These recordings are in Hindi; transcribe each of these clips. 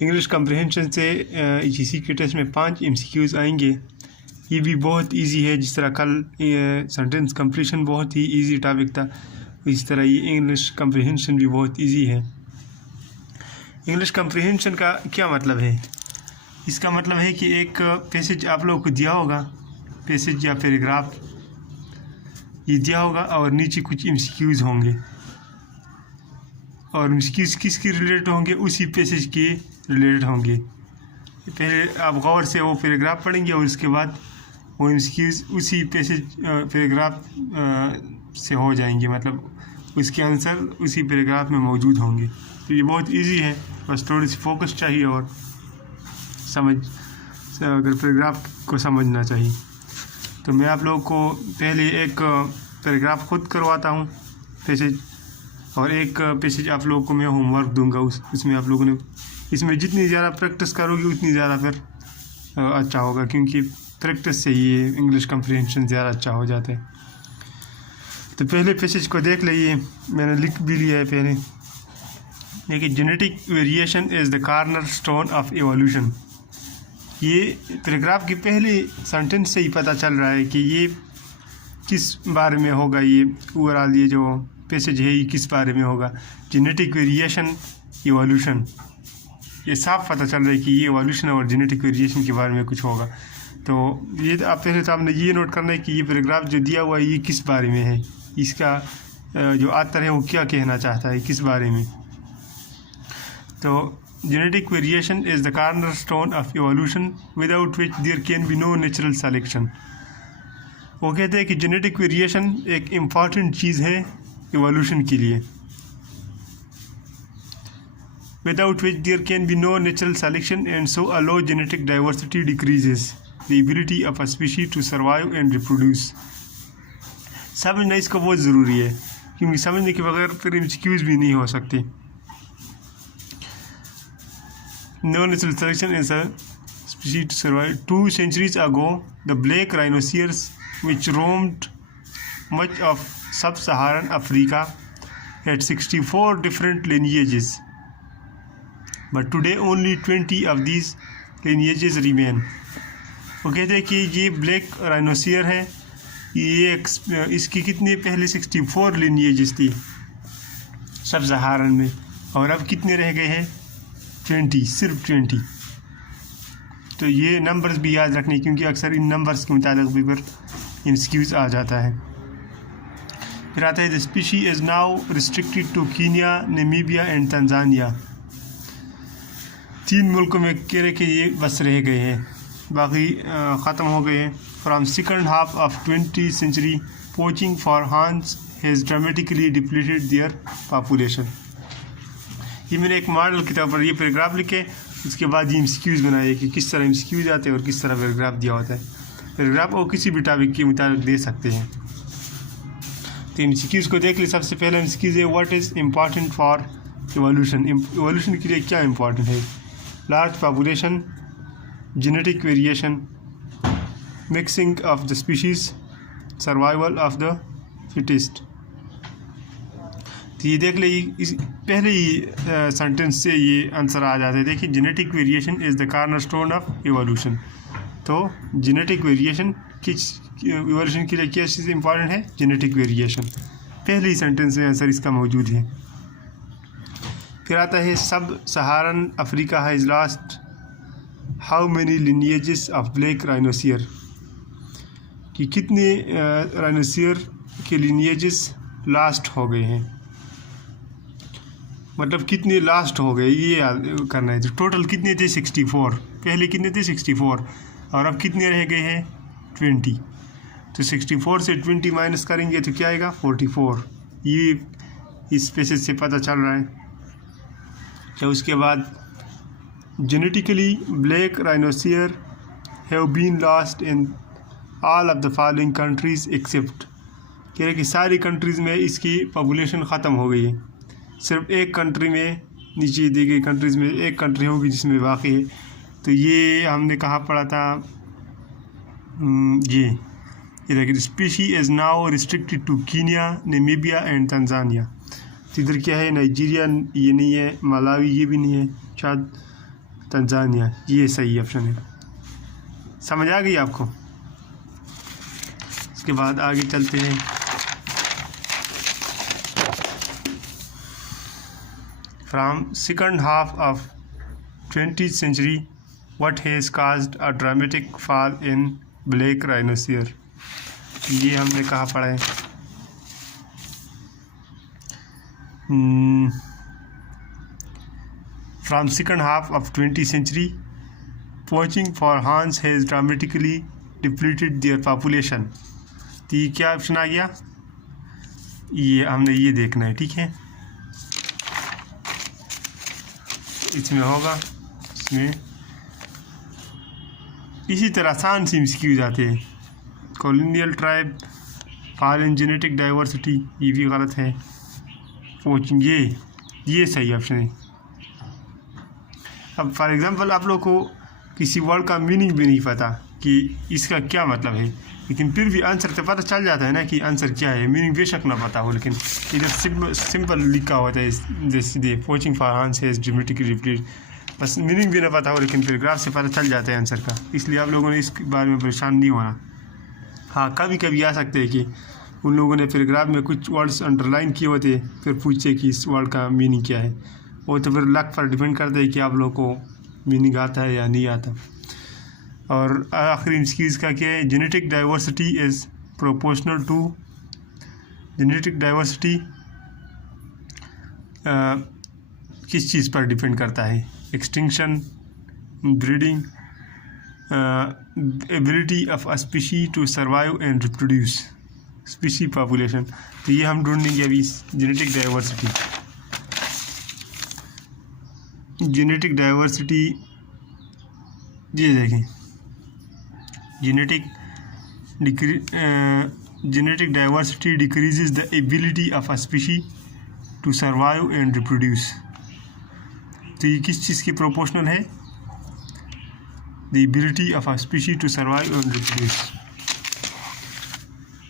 इंग्लिश कम्प्रिहेंशन से जीसी के टेस्ट में 5 MCQs आएंगे। ये भी बहुत इजी है, जिस तरह कल सेंटेंस कंप्लीशन बहुत ही इजी टॉपिक था, इस तरह ये इंग्लिश कम्प्रिहेंशन भी बहुत इजी है। इंग्लिश कम्प्रिहेंशन का क्या मतलब है? इसका मतलब है कि एक पैसेज आप लोगों को दिया होगा, पैसेज या पैराग्राफ ये दिया होगा और नीचे कुछ MCQs होंगे, और MCQs किसके रिलेटेड होंगे? उसी पैसेज के रिलेटेड होंगे। पहले आप गौर से वो पैराग्राफ पढ़ेंगे और उसके बाद वो MCQs उसी पैसेज पैराग्राफ से हो जाएंगे, मतलब उसके आंसर उसी पैराग्राफ में मौजूद होंगे। तो ये बहुत इजी है, बस थोड़ी सी फोकस चाहिए और अगर पैराग्राफ को समझना चाहिए। तो मैं आप लोगों को पहले एक पैराग्राफ खुद करवाता हूँ पैसेज, और एक पैसेज आप लोगों को मैं होमवर्क दूंगा। उसमें आप लोगों ने इसमें जितनी ज़्यादा प्रैक्टिस करोगे उतनी ज़्यादा फिर अच्छा होगा, क्योंकि प्रैक्टिस से ये इंग्लिश कम्प्रिहेंशन ज़्यादा अच्छा हो जाता है। तो पहले पैसेज को देख लीजिए, मैंने लिख भी लिया है पहले। देखिए, genetic variation is the corner stone of evolution. ये पैराग्राफ के पहले सेंटेंस से ही पता चल रहा है कि ये किस बारे में होगा। ये ओवरऑल ये जो पैसेज है ये किस बारे में होगा? जेनेटिक वेरिएशन, एवोल्यूशन, ये साफ पता चल रहा है कि ये एवोल्यूशन और जेनेटिक वेरिएशन के बारे में कुछ होगा। तो ये आप पहले तो आपने ये नोट करना है कि ये पैराग्राफ जो दिया हुआ है ये किस बारे में है, इसका जो ऑथर है वो क्या कहना चाहता है, किस बारे में। तो genetic variation is the corner stone of evolution without which there can be no natural selection. वो कहते हैं कि जेनेटिक वेरिएशन एक इम्पॉर्टेंट चीज़ है एवोल्यूशन के लिए, without which there can be no natural selection, and so allow genetic diversity decreases the ability of a species to survive and reproduce। समझना इसको बहुत ज़रूरी है, क्योंकि समझने के बगैर फिर MCQs भी नहीं हो सकते। No natural selection is a species to survive। 2 centuries ago, the black rhinoceros, which roamed much of sub-Saharan Africa, had 64 different lineages, but today only 20 of these lineages remain। वो कहते हैं कि ये ब्लैक राइनोसियर है, ये इसकी कितनी पहले 64 लिनिएजेस थी सब सहारन में, और अब कितने रह गए हैं? 20, सिर्फ 20। तो ये नंबर्स भी याद रखने, क्योंकि अक्सर इन नंबर्स के मुताबिक भी फिर MCQs आ जाता है। फिर आता है the species is now restricted to Kenya, Namibia and Tanzania. 3 मुल्कों में कह रहे कि ये बस रह गए हैं, बाकी ख़त्म हो गए हैं। From second half of 20th century, poaching for horns has dramatically depleted their population. ये मैंने एक मॉडल किताब पर ये पैराग्राफ लिखे, उसके बाद ये MCQs बनाए कि किस तरह MCQs आते हैं और किस तरह पैराग्राफ दिया होता है। पैराग्राफ वो किसी भी टॉपिक के मुताबिक दे सकते हैं। तो MCQs को देख ले। सबसे पहले MCQs है what is important for evolution. Evolution के लिए क्या इम्पॉर्टेंट है? Large population, genetic variation, mixing of the species, survival of the fittest. तो ये देख ले, इस पहले ही सेंटेंस से ये आंसर आ जाता है। देखिए, genetic variation is the corner stone of evolution. तो जेनेटिक वेरिएशन किस एवोल्यूशन के लिए क्या चीज़ इंपॉर्टेंट है? Genetic variation. पहले ही सेंटेंस में आंसर इसका मौजूद है। फिर आता है sub Saharan Africa has lost how many lineages of black rhinoceros, कि कितने राइनोसियर के लिनिएजेस लास्ट हो गए हैं, मतलब कितने लास्ट हो गए ये करना है। तो टोटल कितने थे? 64। पहले कितने थे? 64, और अब कितने रह गए हैं? 20। तो 64 से 20 माइनस करेंगे तो क्या आएगा? 44। ये इस पैसेज से पता चल रहा है। तो उसके बाद genetically black rhinoceros have been lost in all of the following countries except, कह रहे कि सारी कंट्रीज़ में इसकी पॉपुलेशन ख़त्म हो गई है, सिर्फ एक कंट्री में, नीचे दी गई कंट्रीज़ में एक कंट्री होगी जिसमें बाकी है। तो ये हमने कहाँ पढ़ा था? ये देखिए, species is now restricted to Kenya, Namibia and Tanzania. तो इधर क्या है? नाइजीरिया ये नहीं है, मलावी ये भी नहीं है, शायद तंजानिया, ये सही ऑप्शन है। समझ आ गई आपको? इसके बाद आगे चलते हैं। From second half of 20th century what has caused a dramatic fall in black rhinoceros? ये हमने कहाँ पढ़ा है? From second half of 20th century, poaching for horns has dramatically depleted their population. तो ये क्या ऑप्शन आ गया? ये हमने ये देखना है, ठीक है? इसमें होगा, इसमें इसी तरह आसान सी मिसक्यूज आते हैं। Colonial tribe, fall in genetic diversity, ये भी गलत है। पोचिंग, ये सही ऑप्शन है। अब फॉर एग्जांपल आप लोग को किसी वर्ड का मीनिंग भी नहीं पता कि इसका क्या मतलब है, लेकिन फिर भी आंसर तो पता चल जाता है ना कि आंसर क्या है। मीनिंग बेशक ना पता हो, लेकिन इधर सिंपल लिखा होता है जैसे poaching for horns has dramatically depleted, बस मीनिंग भी ना पता हो, लेकिन पैराग्राफ से पता चल जाता है आंसर का। इसलिए आप लोगों ने इस बारे में परेशान नहीं होना। हाँ, कभी कभी आ सकते हैं कि उन लोगों ने पैराग्राफ में कुछ वर्ड्स अंडरलाइन किए होते हैं, फिर पूछे कि इस वर्ड का मीनिंग क्या है। वो तो फिर लक पर डिपेंड करता है कि आप लोग को मीनिंग आता है या नहीं आता। और आखिरी चीज़ का क्या है? Genetic diversity is proportional to, genetic diversity किस चीज़ पर डिपेंड करता है? Extinction, breeding, ability of a species to survive and reproduce, species population. तो ये हम ढूंढेंगे अभी जेनेटिक डाइवर्सिटी। जेनेटिक डाइवर्सिटी, ये देखें, genetic diversity decreases the ability of a species to survive and reproduce. तो ये किस चीज़ की प्रोपोर्शनल है? The ability of a species to survive and reproduce.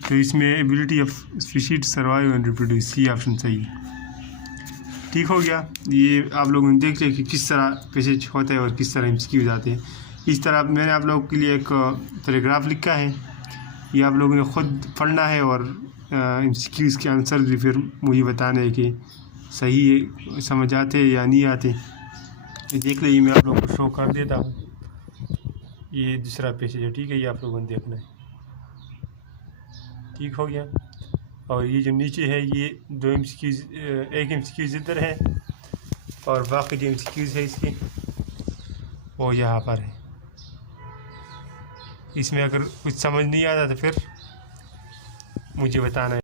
तो इसमें ability of species to survive and reproduce, ये ऑप्शन सही है। ठीक हो गया। ये आप लोगों ने देख लिया कि किस तरह पैसेज होता है और किस तरह MCQ जाते हैं। इस तरह मैंने आप लोगों के लिए एक पैराग्राफ लिखा है, ये आप लोगों ने ख़ुद पढ़ना है और MCQs के आंसर भी फिर मुझे बताना है कि सही समझ आते या नहीं आते। ये देख लीजिए, मैं आप लोगों को शो कर देता हूँ। ये दूसरा पैसेज है, ठीक है? ये आप लोगों ने देखना है। ठीक हो गया। और ये जो नीचे है, ये 2 MCQs, एक MCQ इधर है और बाकी जो MCQs है इसके वो यहाँ पर है। इसमें अगर कुछ समझ नहीं आता तो फिर मुझे बताना है।